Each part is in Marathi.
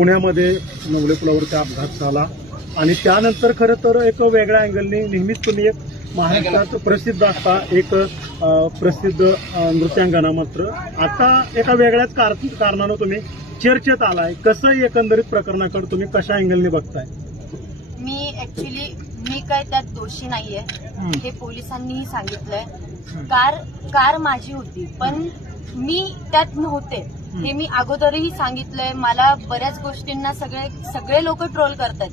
पुण्यामध्ये नवले पुलावरती अपघात झाला आणि त्यानंतर खरं तर एक वेगळ्या अँगलने नेहमीच तुम्ही एक महाराष्ट्रात प्रसिद्ध असता एक प्रसिद्ध नृत्यांगना, मात्र आता एका वेगळ्याच कारणानं तुम्ही चर्चेत आलाय. कसं एकंदरीत प्रकरणाकडे तुम्ही कशा अँगलने बघताय? मी काय त्यात दोषी नाहीये, हे पोलिसांनीही सांगितलंय. कार माझी होती पण मी त्यात नव्हते हे मी अगोदरही सांगितलंय. मला बऱ्याच गोष्टींना सगळे लोक ट्रोल करतात.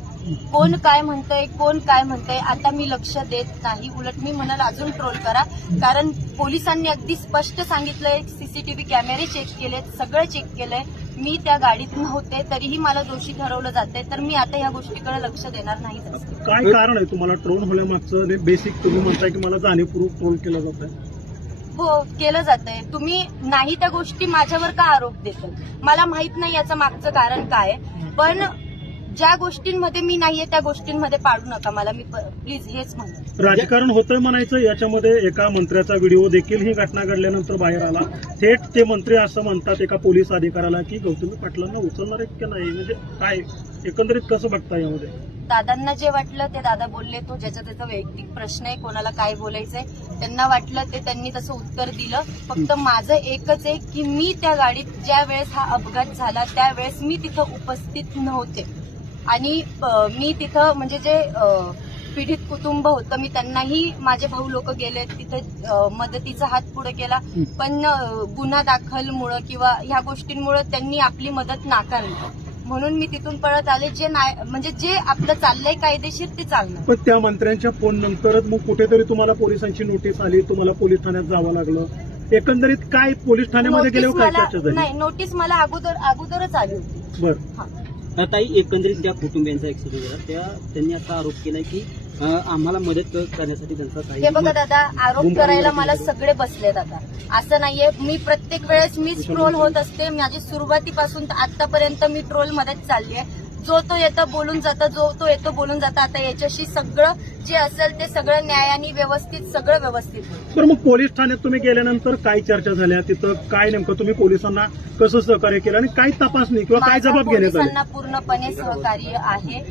कोण काय म्हणतंय आता मी लक्ष देत नाही. उलट मी म्हणाल अजून ट्रोल करा, कारण पोलिसांनी अगदी स्पष्ट सांगितलंय. सीसीटीव्ही कॅमेरे चेक केलेत, सगळं चेक केलंय. मी त्या गाडीत नव्हते तरीही मला दोषी ठरवलं जाते, तर मी आता या गोष्टीकडे लक्ष देणार नाही. काय कारण आहे तुम्हाला ट्रोल होण्यामागचं? बेसिक तुम्ही म्हणताय की मला जाणीवपूर्वक ट्रोल केलं जात आहे. हो, केलं जातंय. तुम्ही नाही त्या गोष्टी माझ्यावर का आरोप देतात? मला माहित नाही याचं मागचं कारण काय, पण ज्या गोष्टींमध्ये मी नाहीये त्या गोष्टींमध्ये पाडू नका मला. मी प्लीज हेच म्हणतो. राजकारण होतं म्हणायचं. याच्यामध्ये एका मंत्र्याचा व्हिडिओ देखील ही घटना घडल्यानंतर बाहेर आला. थेट ते मंत्री असं म्हणतात एका पोलीस अधिकाऱ्याला की गौतमी पाटलांना उचलणार आहे की नाही. म्हणजे काय एकंदरीत कसं बघता यामध्ये? दादांना जे वाटलं ते दादा बोलले. तो ज्याचा त्याचा वैयक्तिक प्रश्न आहे, कोणाला काय बोलायचंय. त्यांना वाटलं ते त्यांनी तसं उत्तर दिलं. फक्त माझं एकच आहे की मी त्या गाडीत ज्या वेळेस हा अपघात झाला त्यावेळेस मी तिथं उपस्थित नव्हते आणि मी तिथं म्हणजे जे पीडित कुटुंब होतं मी त्यांनाही माझे भाऊ लोक गेले तिथं मदतीचा हात पुढे केला, पण गुन्हा दाखलमुळं किंवा ह्या गोष्टींमुळे त्यांनी आपली मदत नाकारली. म्हणून मी तिथून पळत आले. जे आपलं चाललंय कायदेशीर ते चालणार. पण त्या मंत्र्यांच्या फोन नंतरच मग कुठेतरी तुम्हाला पोलिसांची नोटीस आली, तुम्हाला पोलीस ठाण्यात जावं लागलं. एकंदरीत काय पोलीस ठाण्यामध्ये गेल्यावर काय चर्चा झाली? नाही, नोटीस मला अगोदरच आली होती. बरं. ताई, एकंदरीत ज्या कुटुंबियांचा ऍक्सिडेंट झाला त्यांनी असा आरोप केलाय की आम्हाला मदत करण्यासाठी त्यांचा काही. हे बघा दादा, आरोप करायला मला सगळे बसलेत आता. असं नाहीये. मी प्रत्येक वेळेस मीच ट्रोल होत असते. माझी सुरुवातीपासून आतापर्यंत मी ट्रोल मध्येच चालली आहे. जो तो येतं बोलून जातं. आता याच्याशी सगळं जे असेल ते सगळं न्यायाने सगळं व्यवस्थित. तर मग पोलीस ठाण्यात तुम्ही गेल्यानंतर काय चर्चा झाल्या? तिथं काय नेमकं तुम्ही पोलिसांना कसं सहकार्य केलं आणि काय तपासणी किंवा काय जबाब घेण्यात आले? पोलिसांना पूर्णपणे सहकार्य आहे.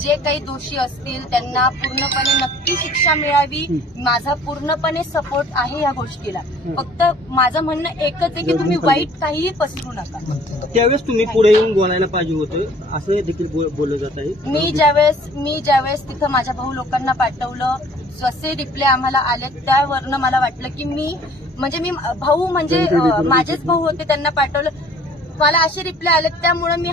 जे काही दोषी असतील त्यांना पूर्णपणे नक्की शिक्षा मिळावी. माझा पूर्णपणे सपोर्ट आहे या गोष्टीला. फक्त माझं म्हणणं एकच आहे की तुम्ही वाईट काहीही पसरू नका. त्यावेळेस तुम्ही पुढे येऊन बोलायला पाहिजे होतं असं देखील बोललं जात आहे. मी ज्यावेळेस तिथं माझ्या भाऊ लोकांना पाठवलं, जसे रिप्लाय आम्हाला आले त्यावरनं मला वाटलं की मी भाऊ माझेच भाऊ होते त्यांना पाठवलं. मला असे रिप्लाय आले त्यामुळे मी